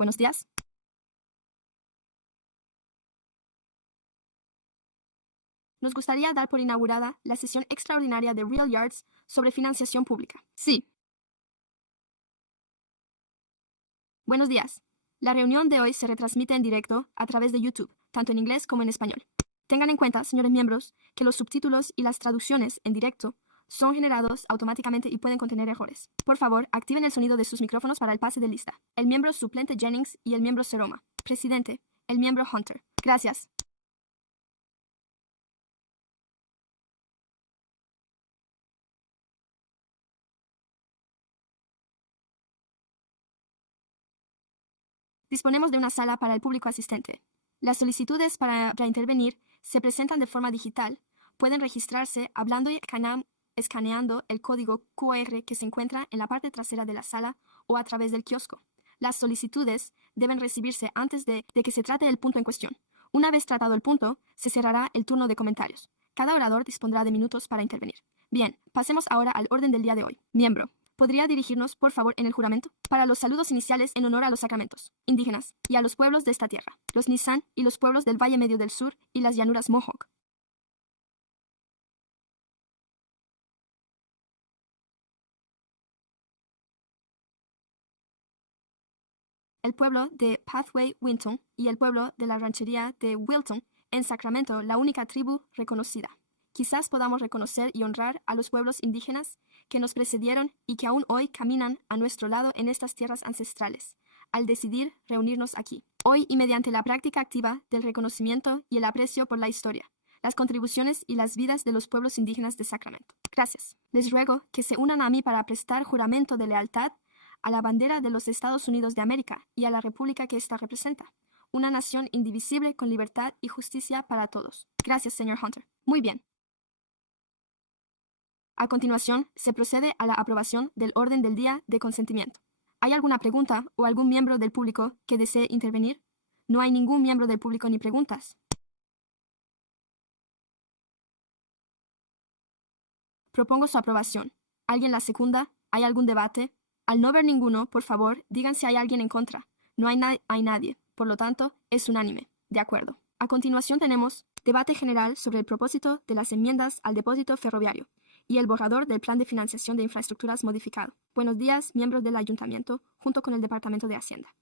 Buenos días. Nos gustaría dar por inaugurada la sesión extraordinaria de Real Yards sobre financiación pública. Sí. Buenos días. La reunión de hoy se retransmite en directo a través de YouTube, tanto en inglés como en español. Tengan en cuenta, señores miembros, que los subtítulos y las traducciones en directo son generados automáticamente y pueden contener errores. Por favor, activen el sonido de sus micrófonos para el pase de lista. El miembro suplente Jennings y el miembro Seroma. Presidente, el miembro Hunter. Gracias. Disponemos de una sala para el público asistente. Las solicitudes para intervenir se presentan de forma digital. Pueden registrarse hablando y escaneando el código QR que se encuentra en la parte trasera de la sala o a través del kiosco. Las solicitudes deben recibirse antes de que se trate el punto en cuestión. Una vez tratado el punto, se cerrará el turno de comentarios. Cada orador dispondrá de minutos para intervenir. Bien, pasemos ahora al orden del día de hoy. Miembro, ¿podría dirigirnos, por favor, en el juramento? Para los saludos iniciales en honor a los sacramentos, indígenas, y a los pueblos de esta tierra, los Nisan y los pueblos del Valle Medio del Sur y las llanuras Mohawk. El pueblo de Pathway Winton y el pueblo de la ranchería de Wilton, en Sacramento, la única tribu reconocida. Quizás podamos reconocer y honrar a los pueblos indígenas que nos precedieron y que aún hoy caminan a nuestro lado en estas tierras ancestrales, al decidir reunirnos aquí, hoy y mediante la práctica activa del reconocimiento y el aprecio por la historia, las contribuciones y las vidas de los pueblos indígenas de Sacramento. Gracias. Les ruego que se unan a mí para prestar juramento de lealtad a la bandera de los Estados Unidos de América y a la república que ésta representa, una nación indivisible con libertad y justicia para todos. Gracias, señor Hunter. Muy bien. A continuación, se procede a la aprobación del orden del día de consentimiento. ¿Hay alguna pregunta o algún miembro del público que desee intervenir? No hay ningún miembro del público ni preguntas. Propongo su aprobación. ¿Alguien la secunda? ¿Hay algún debate? Al no ver ninguno, por favor, digan si hay alguien en contra. No hay nadie. Por lo tanto, es unánime. De acuerdo. A continuación tenemos debate general sobre el propósito de las enmiendas al depósito ferroviario y el borrador del plan de financiación de infraestructuras modificado. Buenos días, miembros del Ayuntamiento, junto con el Departamento de Hacienda.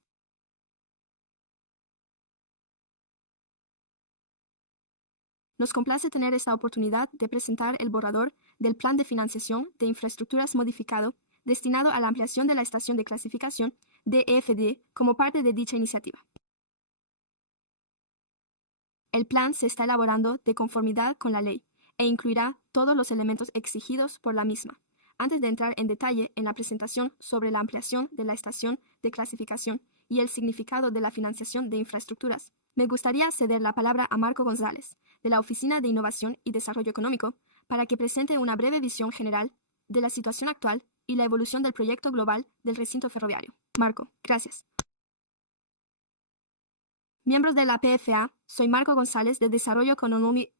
Nos complace tener esta oportunidad de presentar el borrador del plan de financiación de infraestructuras modificado destinado a la ampliación de la estación de clasificación DFD como parte de dicha iniciativa. El plan se está elaborando de conformidad con la ley e incluirá todos los elementos exigidos por la misma. Antes de entrar en detalle en la presentación sobre la ampliación de la estación de clasificación y el significado de la financiación de infraestructuras, me gustaría ceder la palabra a Marco González, de la Oficina de Innovación y Desarrollo Económico, para que presente una breve visión general de la situación actual y la evolución del proyecto global del recinto ferroviario. Marco, gracias. Miembros de la PFA, soy Marco González de Desarrollo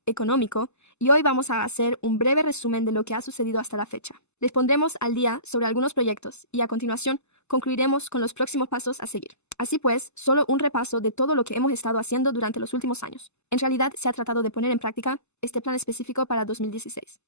Económico y hoy vamos a hacer un breve resumen de lo que ha sucedido hasta la fecha. Les pondremos al día sobre algunos proyectos y a continuación concluiremos con los próximos pasos a seguir. Así pues, solo un repaso de todo lo que hemos estado haciendo durante los últimos años. En realidad, se ha tratado de poner en práctica este plan específico para 2016.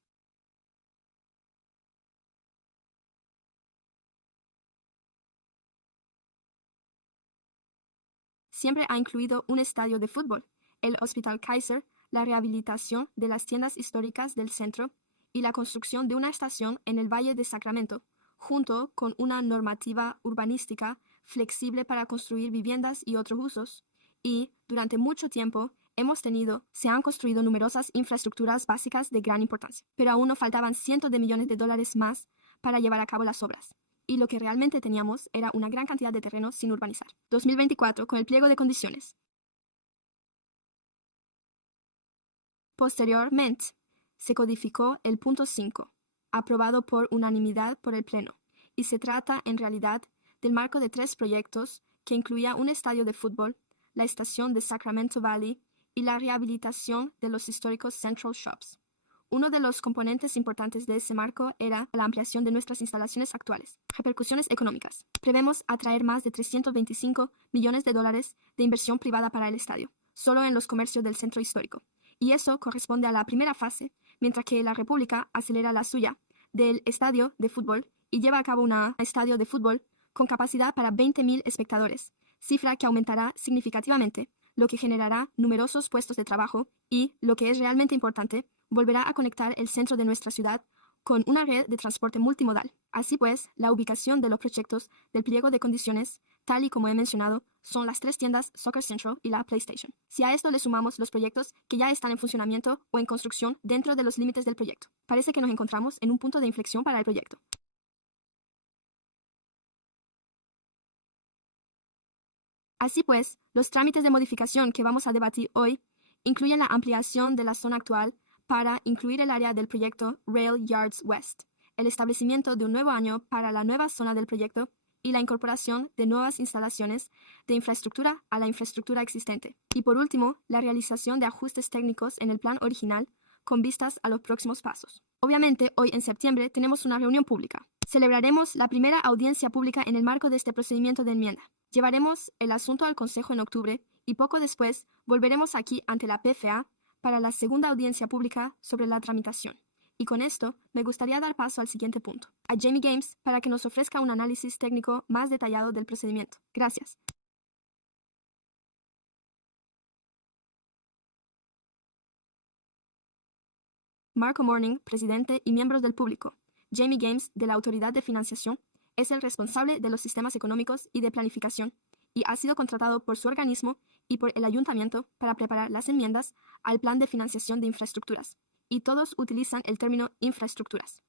Siempre ha incluido un estadio de fútbol, el Hospital Kaiser, la rehabilitación de las tiendas históricas del centro y la construcción de una estación en el Valle de Sacramento, junto con una normativa urbanística flexible para construir viviendas y otros usos. Y, durante mucho tiempo, se han construido numerosas infraestructuras básicas de gran importancia, pero aún nos faltaban cientos de millones de dólares más para llevar a cabo las obras. Y lo que realmente teníamos era una gran cantidad de terrenos sin urbanizar. 2024 con el pliego de condiciones. Posteriormente, se codificó el punto 5, aprobado por unanimidad por el Pleno, y se trata, en realidad, del marco de 3 proyectos que incluía un estadio de fútbol, la estación de Sacramento Valley y la rehabilitación de los históricos Central Shops. Uno de los componentes importantes de ese marco era la ampliación de nuestras instalaciones actuales. Repercusiones económicas. Prevemos atraer más de 325 millones de dólares de inversión privada para el estadio, solo en los comercios del centro histórico. Y eso corresponde a la primera fase, mientras que la República acelera la suya del estadio de fútbol y lleva a cabo un estadio de fútbol con capacidad para 20.000 espectadores, cifra que aumentará significativamente, lo que generará numerosos puestos de trabajo y, lo que es realmente importante, volverá a conectar el centro de nuestra ciudad con una red de transporte multimodal. Así pues, la ubicación de los proyectos del pliego de condiciones, tal y como he mencionado, son las 3 tiendas Soccer Central y la PlayStation. Si a esto le sumamos los proyectos que ya están en funcionamiento o en construcción dentro de los límites del proyecto, parece que nos encontramos en un punto de inflexión para el proyecto. Así pues, los trámites de modificación que vamos a debatir hoy incluyen la ampliación de la zona actual para incluir el área del proyecto Rail Yards West, el establecimiento de un nuevo año para la nueva zona del proyecto y la incorporación de nuevas instalaciones de infraestructura a la infraestructura existente. Y por último, la realización de ajustes técnicos en el plan original con vistas a los próximos pasos. Obviamente, hoy en septiembre tenemos una reunión pública. Celebraremos la primera audiencia pública en el marco de este procedimiento de enmienda. Llevaremos el asunto al Consejo en octubre y poco después volveremos aquí ante la PFA para la segunda audiencia pública sobre la tramitación. Y con esto, me gustaría dar paso al siguiente punto, a Jamie Games para que nos ofrezca un análisis técnico más detallado del procedimiento. Gracias. Marco Morning, presidente y miembros del público. Jamie Games, de la Autoridad de Financiación, es el responsable de los sistemas económicos y de planificación y ha sido contratado por su organismo y por el ayuntamiento para preparar las enmiendas al plan de financiación de infraestructuras, y todos utilizan el término infraestructuras.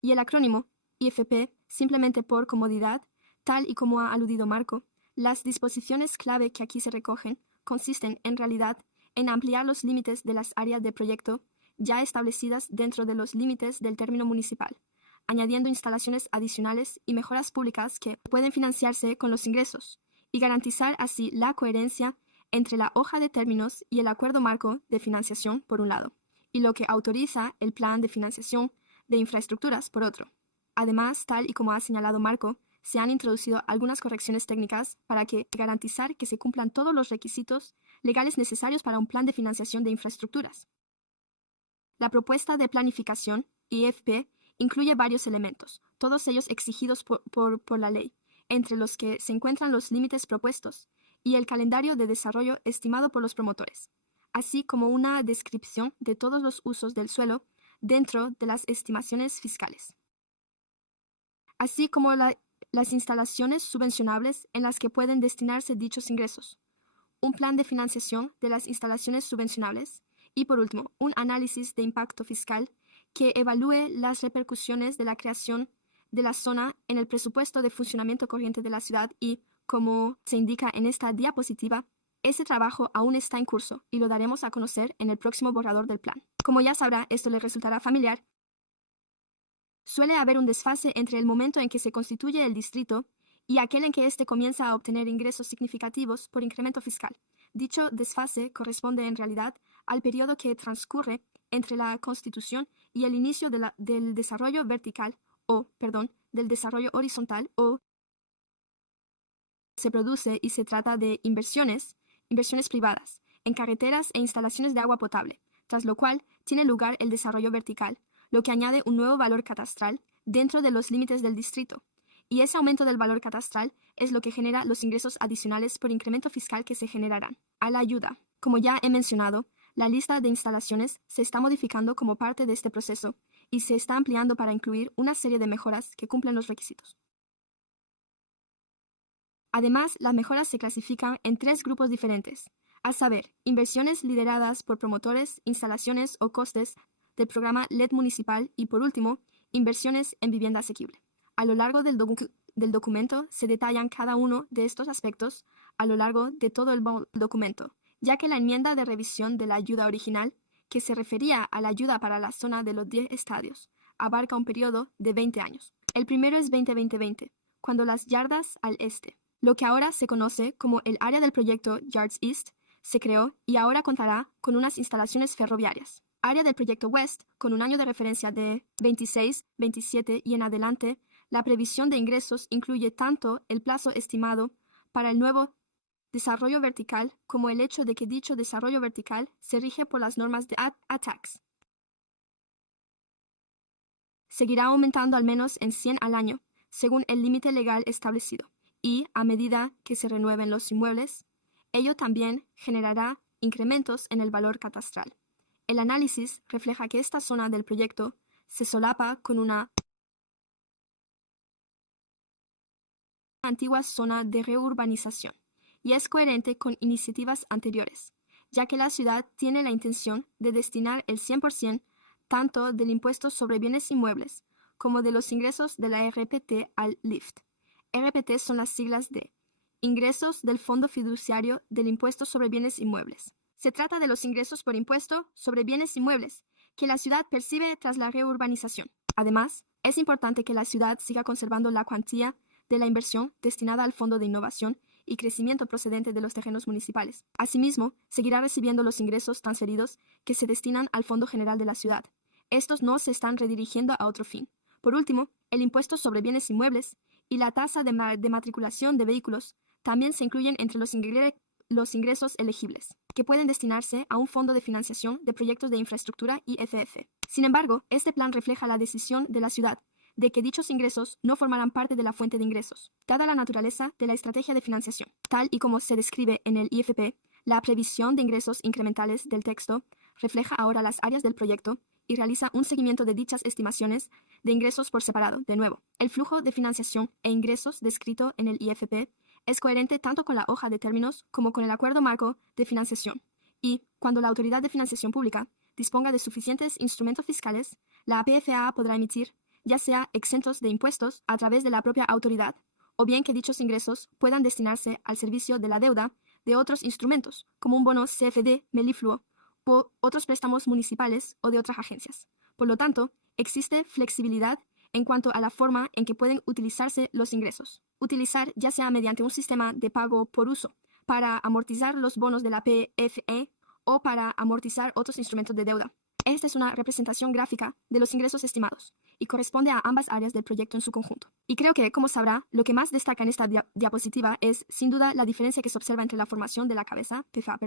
Y el acrónimo IFP, simplemente por comodidad, tal y como ha aludido Marco, las disposiciones clave que aquí se recogen consisten en realidad en ampliar los límites de las áreas de proyecto ya establecidas dentro de los límites del término municipal, añadiendo instalaciones adicionales y mejoras públicas que pueden financiarse con los ingresos, y garantizar así la coherencia entre la hoja de términos y el acuerdo marco de financiación por un lado, y lo que autoriza el plan de financiación de infraestructuras por otro. Además, tal y como ha señalado Marco, se han introducido algunas correcciones técnicas para garantizar que se cumplan todos los requisitos legales necesarios para un plan de financiación de infraestructuras. La propuesta de planificación, IFP, incluye varios elementos, todos ellos exigidos por la ley, entre los que se encuentran los límites propuestos y el calendario de desarrollo estimado por los promotores, así como una descripción de todos los usos del suelo dentro de las estimaciones fiscales, así como las instalaciones subvencionables en las que pueden destinarse dichos ingresos, un plan de financiación de las instalaciones subvencionables y, por último, un análisis de impacto fiscal que evalúe las repercusiones de la creación de la zona en el presupuesto de funcionamiento corriente de la ciudad y, como se indica en esta diapositiva, ese trabajo aún está en curso y lo daremos a conocer en el próximo borrador del plan. Como ya sabrá, esto le resultará familiar. Suele haber un desfase entre el momento en que se constituye el distrito y aquel en que éste comienza a obtener ingresos significativos por incremento fiscal. Dicho desfase corresponde en realidad al periodo que transcurre entre la constitución y el inicio del desarrollo vertical del desarrollo horizontal o se produce y se trata de inversiones privadas, en carreteras e instalaciones de agua potable, tras lo cual tiene lugar el desarrollo vertical, lo que añade un nuevo valor catastral dentro de los límites del distrito. Y ese aumento del valor catastral es lo que genera los ingresos adicionales por incremento fiscal que se generarán. A la ayuda. Como ya he mencionado, la lista de instalaciones se está modificando como parte de este proceso y se está ampliando para incluir una serie de mejoras que cumplen los requisitos. Además, las mejoras se clasifican en 3 grupos diferentes, a saber, inversiones lideradas por promotores, instalaciones o costes del programa LED municipal y, por último, inversiones en vivienda asequible. A lo largo del documento se detallan cada uno de estos aspectos a lo largo de todo el documento, ya que la enmienda de revisión de la ayuda original, que se refería a la ayuda para la zona de los 10 estadios, abarca un periodo de 20 años. El primero es 20-20-20, cuando las yardas al este, lo que ahora se conoce como el área del proyecto Yards East, se creó y ahora contará con unas instalaciones ferroviarias. Área del proyecto West, con un año de referencia de 26, 27 y en adelante, la previsión de ingresos incluye tanto el plazo estimado para el nuevo desarrollo vertical como el hecho de que dicho desarrollo vertical se rige por las normas de ATAX. Seguirá aumentando al menos en 100 al año, según el límite legal establecido, y a medida que se renueven los inmuebles, ello también generará incrementos en el valor catastral. El análisis refleja que esta zona del proyecto se solapa con una antigua zona de reurbanización y es coherente con iniciativas anteriores, ya que la ciudad tiene la intención de destinar el 100% tanto del impuesto sobre bienes inmuebles como de los ingresos de la RPT al LIFT. RPT son las siglas de Ingresos del Fondo Fiduciario del Impuesto sobre Bienes Inmuebles. Se trata de los ingresos por impuesto sobre bienes inmuebles que la ciudad percibe tras la reurbanización. Además, es importante que la ciudad siga conservando la cuantía de la inversión destinada al Fondo de Innovación y Crecimiento procedente de los terrenos municipales. Asimismo, seguirá recibiendo los ingresos transferidos que se destinan al Fondo General de la ciudad. Estos no se están redirigiendo a otro fin. Por último, el impuesto sobre bienes inmuebles y la tasa de matriculación de vehículos también se incluyen entre los ingresos elegibles, que pueden destinarse a un fondo de financiación de proyectos de infraestructura IFF. Sin embargo, este plan refleja la decisión de la ciudad de que dichos ingresos no formarán parte de la fuente de ingresos, dada la naturaleza de la estrategia de financiación. Tal y como se describe en el IFP, la previsión de ingresos incrementales del texto refleja ahora las áreas del proyecto y realiza un seguimiento de dichas estimaciones de ingresos por separado. De nuevo, el flujo de financiación e ingresos descrito en el IFP es coherente tanto con la hoja de términos como con el acuerdo marco de financiación. Y, cuando la Autoridad de Financiación Pública disponga de suficientes instrumentos fiscales, la PFA podrá emitir, ya sea exentos de impuestos a través de la propia autoridad, o bien que dichos ingresos puedan destinarse al servicio de la deuda de otros instrumentos, como un bono CFD melifluo, o otros préstamos municipales o de otras agencias. Por lo tanto, existe flexibilidad en cuanto a la forma en que pueden utilizarse los ingresos. Utilizar ya sea mediante un sistema de pago por uso para amortizar los bonos de la PFE o para amortizar otros instrumentos de deuda. Esta es una representación gráfica de los ingresos estimados y corresponde a ambas áreas del proyecto en su conjunto. Y creo que, como sabrá, lo que más destaca en esta diapositiva es, sin duda, la diferencia que se observa entre la formación de la cabeza, PFA,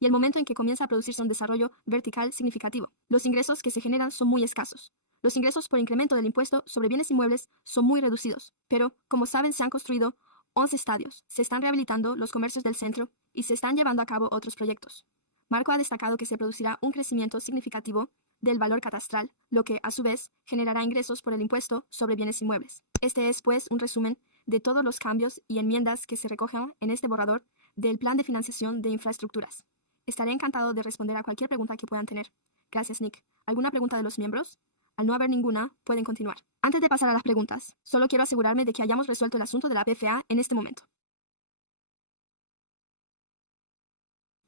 y el momento en que comienza a producirse un desarrollo vertical significativo. Los ingresos que se generan son muy escasos. Los ingresos por incremento del impuesto sobre bienes inmuebles son muy reducidos, pero, como saben, se han construido 11 estadios, se están rehabilitando los comercios del centro y se están llevando a cabo otros proyectos. Marco ha destacado que se producirá un crecimiento significativo del valor catastral, lo que, a su vez, generará ingresos por el impuesto sobre bienes inmuebles. Este es, pues, un resumen de todos los cambios y enmiendas que se recogen en este borrador del Plan de Financiación de Infraestructuras. Estaré encantado de responder a cualquier pregunta que puedan tener. Gracias, Nick. ¿Alguna pregunta de los miembros? Al no haber ninguna, pueden continuar. Antes de pasar a las preguntas, solo quiero asegurarme de que hayamos resuelto el asunto de la PFA en este momento.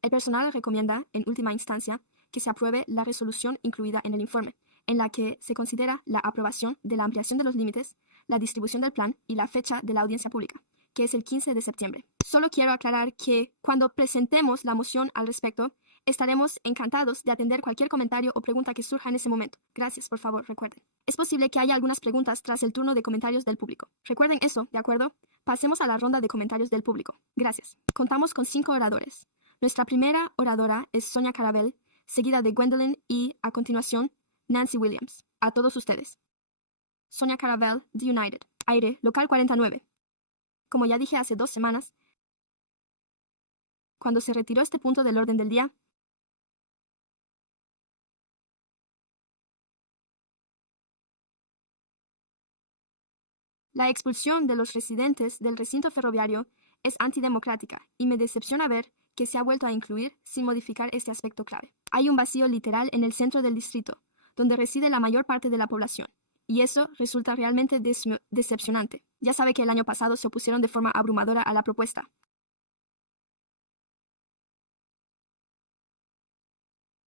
El personal recomienda, en última instancia, que se apruebe la resolución incluida en el informe, en la que se considera la aprobación de la ampliación de los límites, la distribución del plan y la fecha de la audiencia pública, que es el 15 de septiembre. Solo quiero aclarar que, cuando presentemos la moción al respecto, estaremos encantados de atender cualquier comentario o pregunta que surja en ese momento. Gracias, por favor, recuerden. Es posible que haya algunas preguntas tras el turno de comentarios del público. Recuerden eso, ¿de acuerdo? Pasemos a la ronda de comentarios del público. Gracias. Contamos con 5 oradores. Nuestra primera oradora es Sonia Caravel, seguida de Gwendolyn y, a continuación, Nancy Williams. A todos ustedes. Sonia Caravel, The United. Aire, local 49. Como ya dije hace 2 semanas, cuando se retiró este punto del orden del día, la expulsión de los residentes del recinto ferroviario es antidemocrática y me decepciona ver que se ha vuelto a incluir sin modificar este aspecto clave. Hay un vacío literal en el centro del distrito, donde reside la mayor parte de la población, y eso resulta realmente decepcionante. Ya sabe que el año pasado se opusieron de forma abrumadora a la propuesta.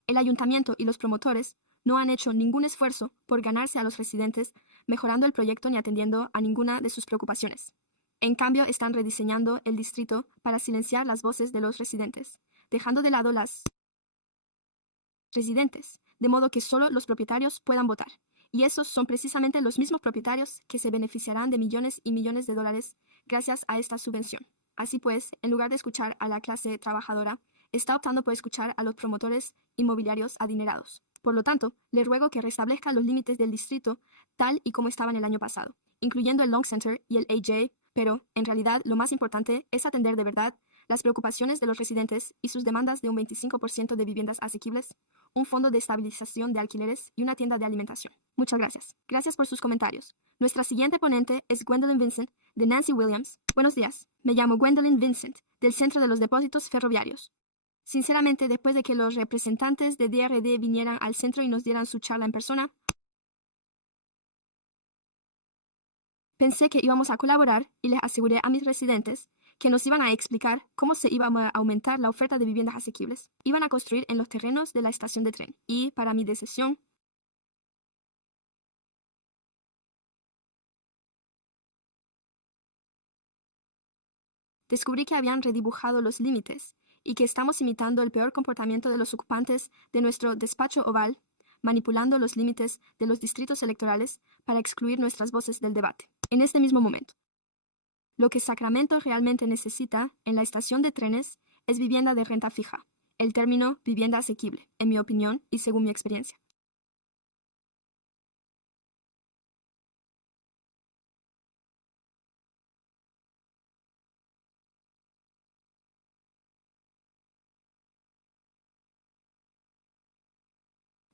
El ayuntamiento y los promotores no han hecho ningún esfuerzo por ganarse a los residentes, mejorando el proyecto ni atendiendo a ninguna de sus preocupaciones. En cambio, están rediseñando el distrito para silenciar las voces de los residentes, dejando de lado las residentes, de modo que solo los propietarios puedan votar. Y esos son precisamente los mismos propietarios que se beneficiarán de millones y millones de dólares gracias a esta subvención. Así pues, en lugar de escuchar a la clase trabajadora, está optando por escuchar a los promotores inmobiliarios adinerados. Por lo tanto, le ruego que restablezca los límites del distrito tal y como estaban el año pasado, incluyendo el Long Center y el AJ, pero, en realidad, lo más importante es atender de verdad las preocupaciones de los residentes y sus demandas de un 25% de viviendas asequibles, un fondo de estabilización de alquileres y una tienda de alimentación. Muchas gracias. Gracias por sus comentarios. Nuestra siguiente ponente es Gwendolyn Vincent, de Nancy Williams. Buenos días. Me llamo Gwendolyn Vincent, del Centro de los Depósitos Ferroviarios. Sinceramente, después de que los representantes de DRD vinieran al centro y nos dieran su charla en persona, pensé que íbamos a colaborar y les aseguré a mis residentes que nos iban a explicar cómo se iba a aumentar la oferta de viviendas asequibles. Iban a construir en los terrenos de la estación de tren. Y, para mi decisión, descubrí que habían redibujado los límites y que estamos imitando el peor comportamiento de los ocupantes de nuestro despacho oval, manipulando los límites de los distritos electorales para excluir nuestras voces del debate. En este mismo momento, lo que Sacramento realmente necesita en la estación de trenes es vivienda de renta fija, el término vivienda asequible, en mi opinión y según mi experiencia.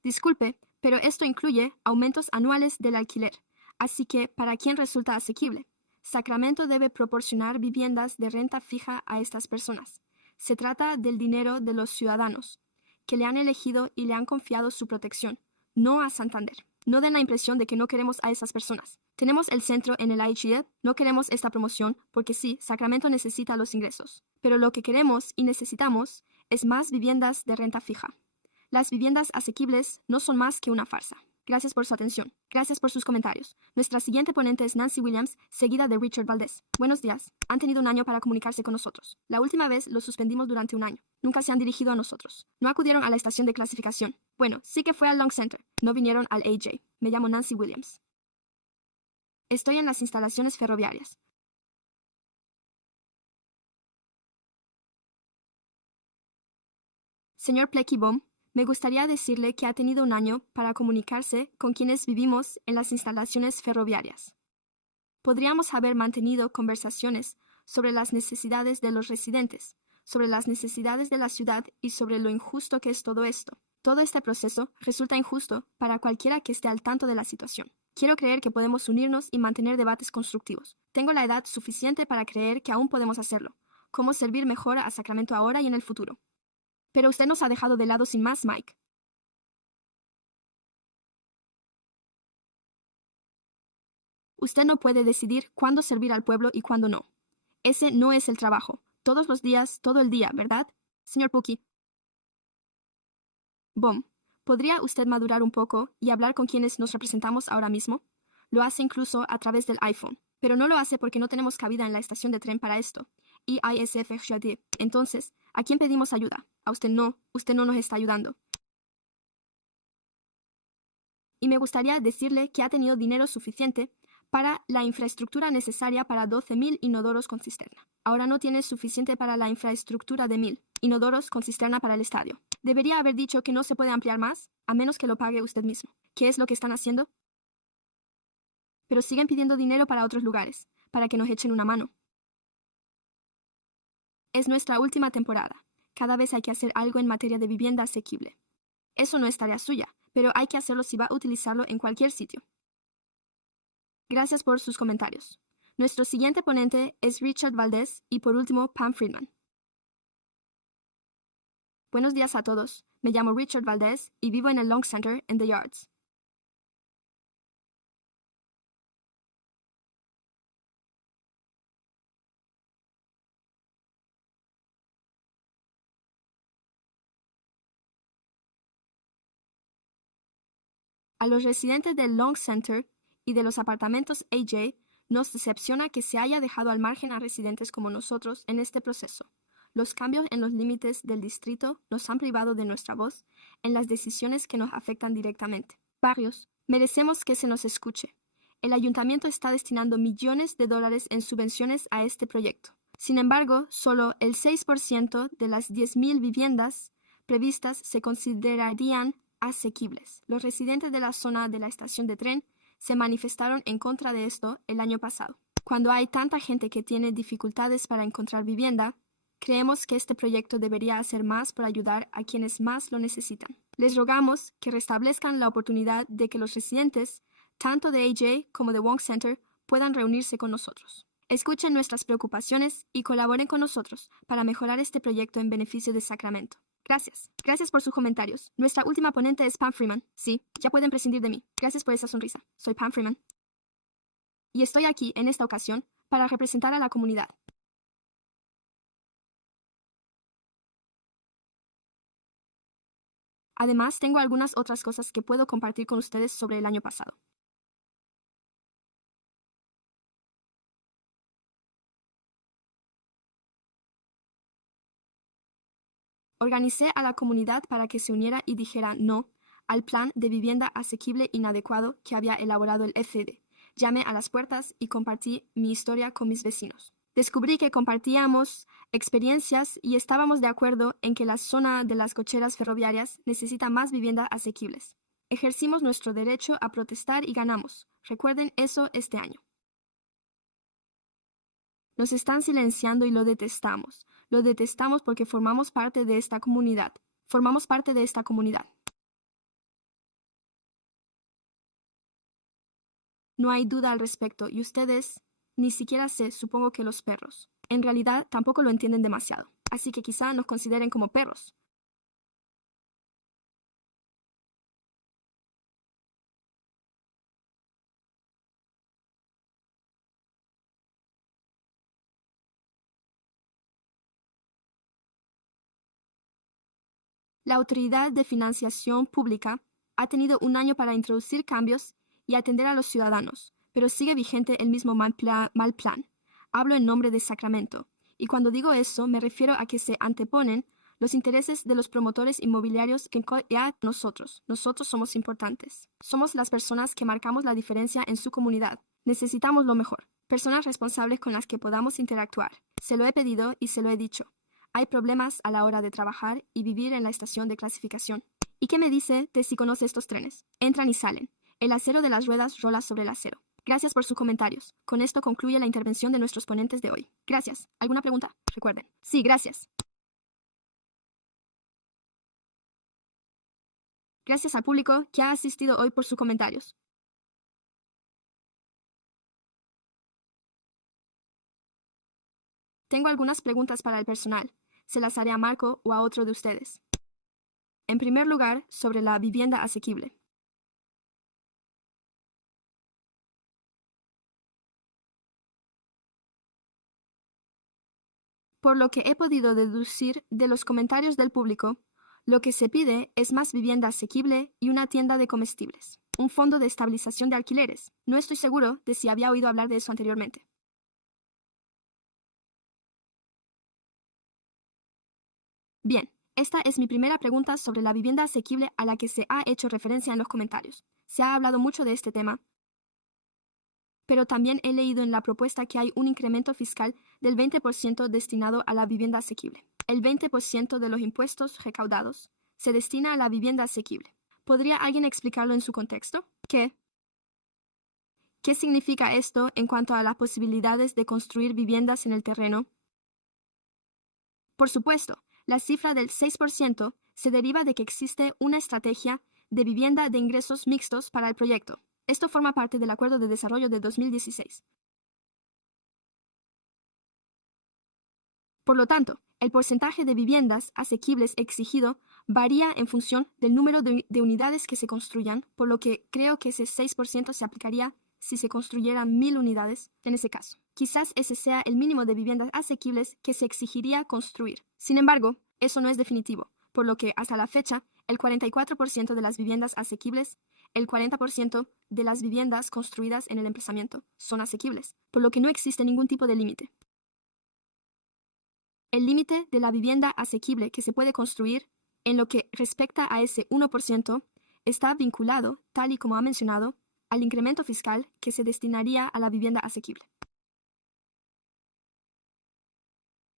Disculpe, pero esto incluye aumentos anuales del alquiler, así que ¿para quién resulta asequible? Sacramento debe proporcionar viviendas de renta fija a estas personas. Se trata del dinero de los ciudadanos, que le han elegido y le han confiado su protección, no a Santander. No den la impresión de que no queremos a esas personas. Tenemos el centro en el IGF, no queremos esta promoción porque sí, Sacramento necesita los ingresos. Pero lo que queremos y necesitamos es más viviendas de renta fija. Las viviendas asequibles no son más que una farsa. Gracias por su atención. Gracias por sus comentarios. Nuestra siguiente ponente es Nancy Williams, seguida de Richard Valdez. Buenos días. Han tenido un año para comunicarse con nosotros. La última vez los suspendimos durante un año. Nunca se han dirigido a nosotros. No acudieron a la estación de clasificación. Bueno, sí que fue al Long Center. No vinieron al AJ. Me llamo Nancy Williams. Estoy en las instalaciones ferroviarias. Señor Plecky-Bohm, me gustaría decirle que ha tenido un año para comunicarse con quienes vivimos en las instalaciones ferroviarias. Podríamos haber mantenido conversaciones sobre las necesidades de los residentes, sobre las necesidades de la ciudad y sobre lo injusto que es todo esto. Todo este proceso resulta injusto para cualquiera que esté al tanto de la situación. Quiero creer que podemos unirnos y mantener debates constructivos. Tengo la edad suficiente para creer que aún podemos hacerlo. Cómo servir mejor a Sacramento ahora y en el futuro. Pero usted nos ha dejado de lado sin más, Mike. Usted no puede decidir cuándo servir al pueblo y cuándo no. Ese no es el trabajo. Todos los días, todo el día, ¿verdad? Señor Pookie. Bom, ¿podría usted madurar un poco y hablar con quienes nos representamos ahora mismo? Lo hace incluso a través del iPhone, pero no lo hace porque no tenemos cabida en la estación de tren para esto. ISFJD. Entonces, ¿a quién pedimos ayuda? A usted no nos está ayudando. Y me gustaría decirle que ha tenido dinero suficiente para la infraestructura necesaria para 12,000 inodoros con cisterna. Ahora no tiene suficiente para la infraestructura de 1,000 inodoros con cisterna para el estadio. Debería haber dicho que no se puede ampliar más, a menos que lo pague usted mismo. ¿Qué es lo que están haciendo? Pero siguen pidiendo dinero para otros lugares, para que nos echen una mano. Es nuestra última temporada. Cada vez hay que hacer algo en materia de vivienda asequible. Eso no es tarea suya, pero hay que hacerlo si va a utilizarlo en cualquier sitio. Gracias por sus comentarios. Nuestro siguiente ponente es Richard Valdez y por último Pam Friedman. Buenos días a todos. Me llamo Richard Valdez y vivo en el Long Center en The Yards. A los residentes del Long Center y de los apartamentos AJ nos decepciona que se haya dejado al margen a residentes como nosotros en este proceso. Los cambios en los límites del distrito nos han privado de nuestra voz en las decisiones que nos afectan directamente. Barrios, merecemos que se nos escuche. El ayuntamiento está destinando millones de dólares en subvenciones a este proyecto. Sin embargo, solo el 6% de las 10,000 viviendas previstas se considerarían asequibles. Los residentes de la zona de la estación de tren se manifestaron en contra de esto el año pasado. Cuando hay tanta gente que tiene dificultades para encontrar vivienda, creemos que este proyecto debería hacer más por ayudar a quienes más lo necesitan. Les rogamos que restablezcan la oportunidad de que los residentes, tanto de AJ como de Wong Center, puedan reunirse con nosotros. Escuchen nuestras preocupaciones y colaboren con nosotros para mejorar este proyecto en beneficio de Sacramento. Gracias. Gracias por sus comentarios. Nuestra última ponente es Pam Freeman. Sí, ya pueden prescindir de mí. Gracias por esa sonrisa. Soy Pam Freeman. Y estoy aquí en esta ocasión para representar a la comunidad. Además, tengo algunas otras cosas que puedo compartir con ustedes sobre el año pasado. Organicé a la comunidad para que se uniera y dijera no al plan de vivienda asequible inadecuado que había elaborado el FD. Llamé a las puertas y compartí mi historia con mis vecinos. Descubrí que compartíamos experiencias y estábamos de acuerdo en que la zona de las cocheras ferroviarias necesita más viviendas asequibles. Ejercimos nuestro derecho a protestar y ganamos. Recuerden eso este año. Nos están silenciando y lo detestamos. Lo detestamos porque formamos parte de esta comunidad. Formamos parte de esta comunidad. No hay duda al respecto y ustedes, ni siquiera sé, supongo que los perros. En realidad tampoco lo entienden demasiado, así que quizá nos consideren como perros. La Autoridad de Financiación Pública ha tenido un año para introducir cambios y atender a los ciudadanos, pero sigue vigente el mismo mal plan. Hablo en nombre de Sacramento, y cuando digo eso me refiero a que se anteponen los intereses de los promotores inmobiliarios que a nosotros. Nosotros somos importantes. Somos las personas que marcamos la diferencia en su comunidad. Necesitamos lo mejor. Personas responsables con las que podamos interactuar. Se lo he pedido y se lo he dicho. Hay problemas a la hora de trabajar y vivir en la estación de clasificación. ¿Y qué me dice de si conoce estos trenes? Entran y salen. El acero de las ruedas rola sobre el acero. Gracias por sus comentarios. Con esto concluye la intervención de nuestros ponentes de hoy. Gracias. ¿Alguna pregunta? Recuerden. Sí, gracias. Gracias al público que ha asistido hoy por sus comentarios. Tengo algunas preguntas para el personal. Se las haré a Marco o a otro de ustedes. En primer lugar, sobre la vivienda asequible. Por lo que he podido deducir de los comentarios del público, lo que se pide es más vivienda asequible y una tienda de comestibles. Un fondo de estabilización de alquileres. No estoy seguro de si había oído hablar de eso anteriormente. Bien, esta es mi primera pregunta sobre la vivienda asequible a la que se ha hecho referencia en los comentarios. Se ha hablado mucho de este tema, pero también he leído en la propuesta que hay un incremento fiscal del 20% destinado a la vivienda asequible. El 20% de los impuestos recaudados se destina a la vivienda asequible. ¿Podría alguien explicarlo en su contexto? ¿Qué significa esto en cuanto a las posibilidades de construir viviendas en el terreno? Por supuesto, la cifra del 6% se deriva de que existe una estrategia de vivienda de ingresos mixtos para el proyecto. Esto forma parte del Acuerdo de Desarrollo de 2016. Por lo tanto, el porcentaje de viviendas asequibles exigido varía en función del número de unidades que se construyan, por lo que creo que ese 6% se aplicaría si se construyeran 1,000 unidades en ese caso. Quizás ese sea el mínimo de viviendas asequibles que se exigiría construir. Sin embargo, eso no es definitivo, por lo que hasta la fecha, el 44% de las viviendas asequibles, el 40% de las viviendas construidas en el emplazamiento son asequibles, por lo que no existe ningún tipo de límite. El límite de la vivienda asequible que se puede construir, en lo que respecta a ese 1%, está vinculado, tal y como ha mencionado, al incremento fiscal que se destinaría a la vivienda asequible.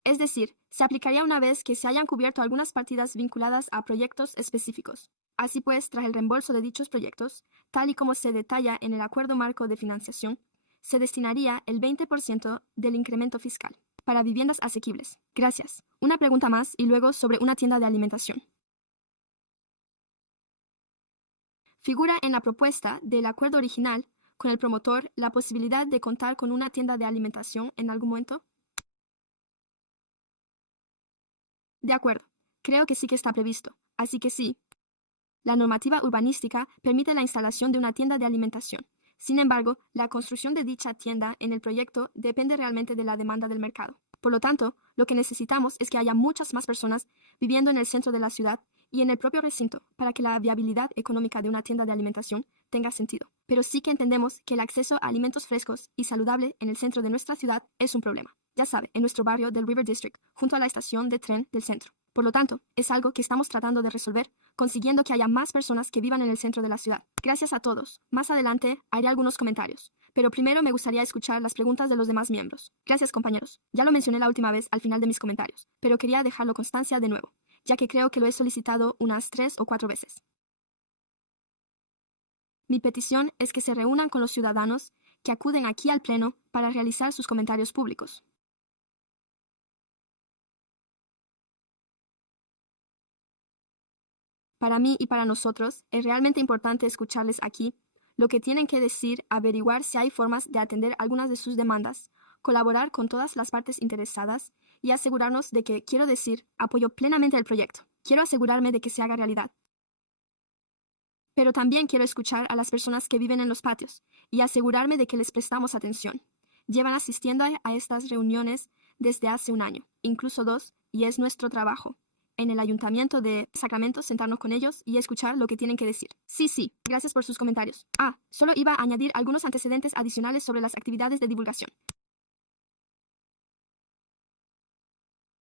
Es decir, se aplicaría una vez que se hayan cubierto algunas partidas vinculadas a proyectos específicos. Así pues, tras el reembolso de dichos proyectos, tal y como se detalla en el Acuerdo Marco de Financiación, se destinaría el 20% del incremento fiscal para viviendas asequibles. Gracias. Una pregunta más y luego sobre una tienda de alimentación. Figura en la propuesta del acuerdo original con el promotor la posibilidad de contar con una tienda de alimentación en algún momento. De acuerdo, creo que sí que está previsto, así que sí. La normativa urbanística permite la instalación de una tienda de alimentación. Sin embargo, la construcción de dicha tienda en el proyecto depende realmente de la demanda del mercado. Por lo tanto, lo que necesitamos es que haya muchas más personas viviendo en el centro de la ciudad y en el propio recinto para que la viabilidad económica de una tienda de alimentación tenga sentido. Pero sí que entendemos que el acceso a alimentos frescos y saludables en el centro de nuestra ciudad es un problema. Ya sabe, en nuestro barrio del River District, junto a la estación de tren del centro. Por lo tanto, es algo que estamos tratando de resolver, consiguiendo que haya más personas que vivan en el centro de la ciudad. Gracias a todos. Más adelante haré algunos comentarios, pero primero me gustaría escuchar las preguntas de los demás miembros. Gracias, compañeros. Ya lo mencioné la última vez al final de mis comentarios, pero quería dejarlo constancia de nuevo, ya que creo que lo he solicitado unas 3 o 4 veces. Mi petición es que se reúnan con los ciudadanos que acuden aquí al Pleno para realizar sus comentarios públicos. Para mí y para nosotros es realmente importante escucharles aquí lo que tienen que decir, averiguar si hay formas de atender algunas de sus demandas, colaborar con todas las partes interesadas y asegurarnos de que, quiero decir, apoyo plenamente el proyecto. Quiero asegurarme de que se haga realidad. Pero también quiero escuchar a las personas que viven en los patios y asegurarme de que les prestamos atención. Llevan asistiendo a estas reuniones desde hace un año, incluso 2, y es nuestro trabajo en el Ayuntamiento de Sacramento sentarnos con ellos y escuchar lo que tienen que decir. Sí, gracias por sus comentarios. Solo iba a añadir algunos antecedentes adicionales sobre las actividades de divulgación.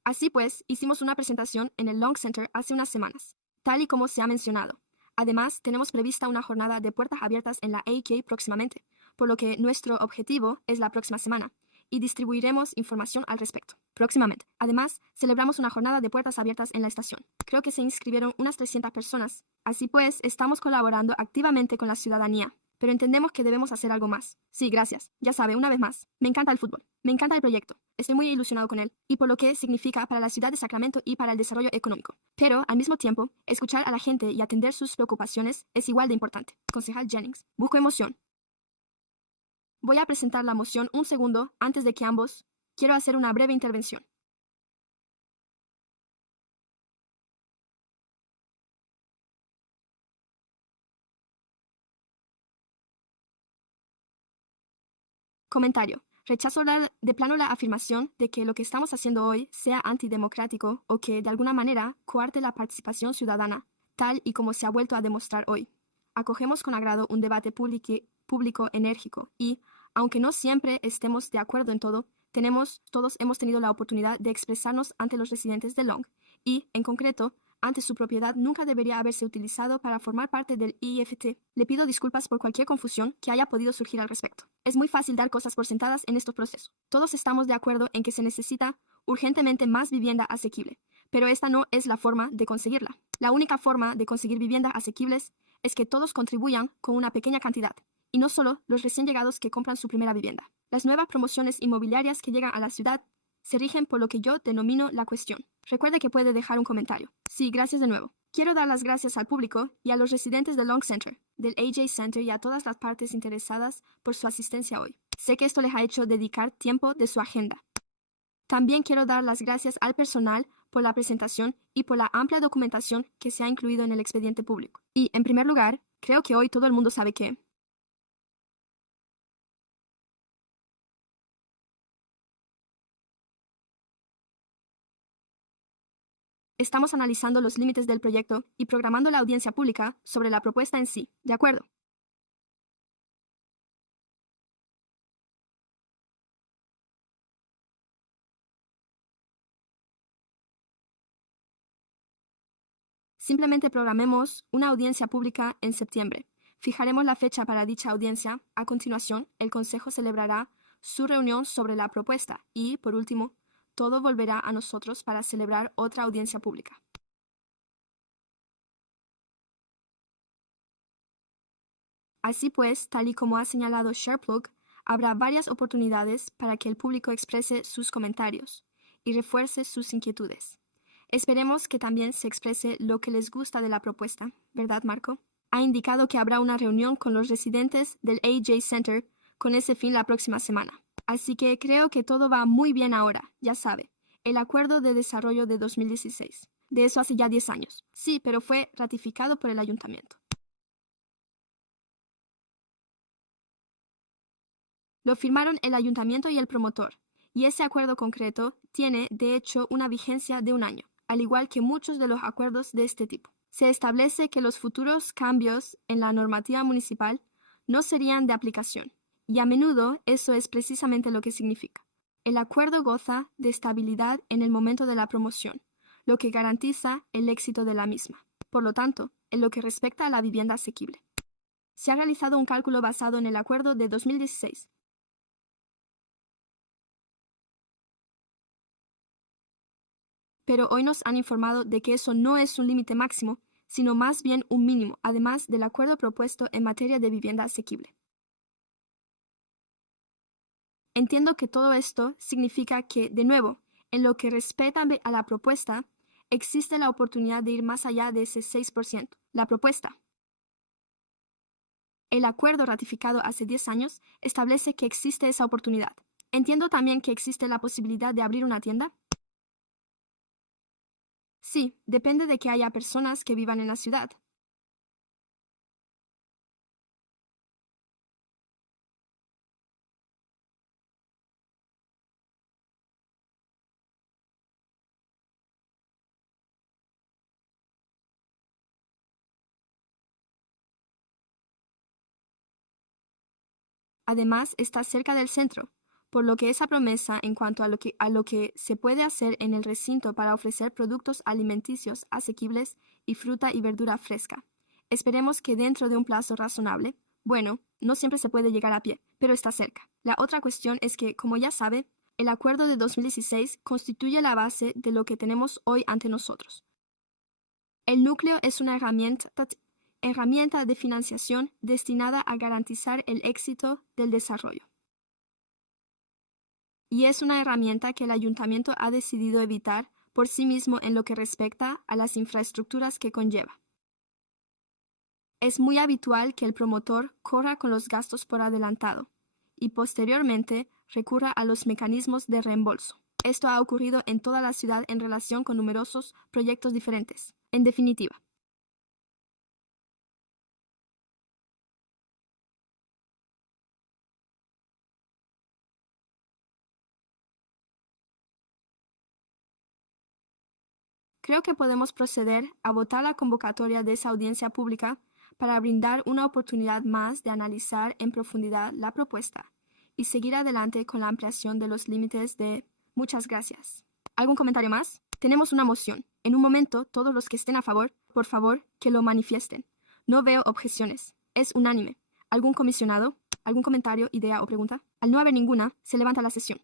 Así pues, hicimos una presentación en el Long Center hace unas semanas, tal y como se ha mencionado. Además, tenemos prevista una jornada de puertas abiertas en la AK próximamente, por lo que nuestro objetivo es la próxima semana, y distribuiremos información al respecto próximamente. Además, celebramos una jornada de puertas abiertas en la estación. Creo que se inscribieron unas 300 personas. Así pues, estamos colaborando activamente con la ciudadanía, pero entendemos que debemos hacer algo más. Sí, gracias. Ya sabe, una vez más, me encanta el fútbol, me encanta el proyecto, estoy muy ilusionado con él, y por lo que significa para la ciudad de Sacramento y para el desarrollo económico. Pero, al mismo tiempo, escuchar a la gente y atender sus preocupaciones es igual de importante. Concejal Jennings, busco emoción. Voy a presentar la moción un segundo antes de que ambos. Quiero hacer una breve intervención. Comentario. Rechazo de plano la afirmación de que lo que estamos haciendo hoy sea antidemocrático o que de alguna manera coarte la participación ciudadana, tal y como se ha vuelto a demostrar hoy. Acogemos con agrado un debate público enérgico y, aunque no siempre estemos de acuerdo en todo, todos hemos tenido la oportunidad de expresarnos ante los residentes de Long y, en concreto, ante su propiedad nunca debería haberse utilizado para formar parte del IFT. Le pido disculpas por cualquier confusión que haya podido surgir al respecto. Es muy fácil dar cosas por sentadas en estos procesos. Todos estamos de acuerdo en que se necesita urgentemente más vivienda asequible, pero esta no es la forma de conseguirla. La única forma de conseguir viviendas asequibles es que todos contribuyan con una pequeña cantidad, y no solo los recién llegados que compran su primera vivienda. Las nuevas promociones inmobiliarias que llegan a la ciudad se rigen por lo que yo denomino la cuestión. Recuerde que puede dejar un comentario. Sí, gracias de nuevo. Quiero dar las gracias al público y a los residentes del Long Center, del AJ Center y a todas las partes interesadas por su asistencia hoy. Sé que esto les ha hecho dedicar tiempo de su agenda. También quiero dar las gracias al personal por la presentación y por la amplia documentación que se ha incluido en el expediente público. Y, en primer lugar, creo que hoy todo el mundo sabe que estamos analizando los límites del proyecto y programando la audiencia pública sobre la propuesta en sí. ¿De acuerdo? Simplemente programemos una audiencia pública en septiembre. Fijaremos la fecha para dicha audiencia. A continuación, el Consejo celebrará su reunión sobre la propuesta y, por último, todo volverá a nosotros para celebrar otra audiencia pública. Así pues, tal y como ha señalado SharePlug, habrá varias oportunidades para que el público exprese sus comentarios y refuerce sus inquietudes. Esperemos que también se exprese lo que les gusta de la propuesta, ¿verdad, Marco? Ha indicado que habrá una reunión con los residentes del AJ Center con ese fin la próxima semana. Así que creo que todo va muy bien ahora, ya sabe. El Acuerdo de Desarrollo de 2016. De eso hace ya 10 años. Sí, pero fue ratificado por el ayuntamiento. Lo firmaron el ayuntamiento y el promotor, y ese acuerdo concreto tiene, de hecho, una vigencia de 1 año, al igual que muchos de los acuerdos de este tipo. Se establece que los futuros cambios en la normativa municipal no serían de aplicación, y a menudo eso es precisamente lo que significa. El acuerdo goza de estabilidad en el momento de la promoción, lo que garantiza el éxito de la misma. Por lo tanto, en lo que respecta a la vivienda asequible, se ha realizado un cálculo basado en el acuerdo de 2016. Pero hoy nos han informado de que eso no es un límite máximo, sino más bien un mínimo, además del acuerdo propuesto en materia de vivienda asequible. Entiendo que todo esto significa que, de nuevo, en lo que respecta a la propuesta, existe la oportunidad de ir más allá de ese 6%. La propuesta. El acuerdo ratificado hace 10 años establece que existe esa oportunidad. Entiendo también que existe la posibilidad de abrir una tienda. Sí, depende de que haya personas que vivan en la ciudad. Además, está cerca del centro, por lo que esa promesa en cuanto a lo que se puede hacer en el recinto para ofrecer productos alimenticios asequibles y fruta y verdura fresca. Esperemos que dentro de un plazo razonable. Bueno, no siempre se puede llegar a pie, pero está cerca. La otra cuestión es que, como ya sabe, el acuerdo de 2016 constituye la base de lo que tenemos hoy ante nosotros. El núcleo es una herramienta de financiación destinada a garantizar el éxito del desarrollo. Y es una herramienta que el ayuntamiento ha decidido evitar por sí mismo en lo que respecta a las infraestructuras que conlleva. Es muy habitual que el promotor corra con los gastos por adelantado y posteriormente recurra a los mecanismos de reembolso. Esto ha ocurrido en toda la ciudad en relación con numerosos proyectos diferentes. En definitiva, creo que podemos proceder a votar la convocatoria de esa audiencia pública para brindar una oportunidad más de analizar en profundidad la propuesta y seguir adelante con la ampliación de los límites de... Muchas gracias. ¿Algún comentario más? Tenemos una moción. En un momento, todos los que estén a favor, por favor, que lo manifiesten. No veo objeciones. Es unánime. ¿Algún comisionado? ¿Algún comentario, idea o pregunta? Al no haber ninguna, se levanta la sesión.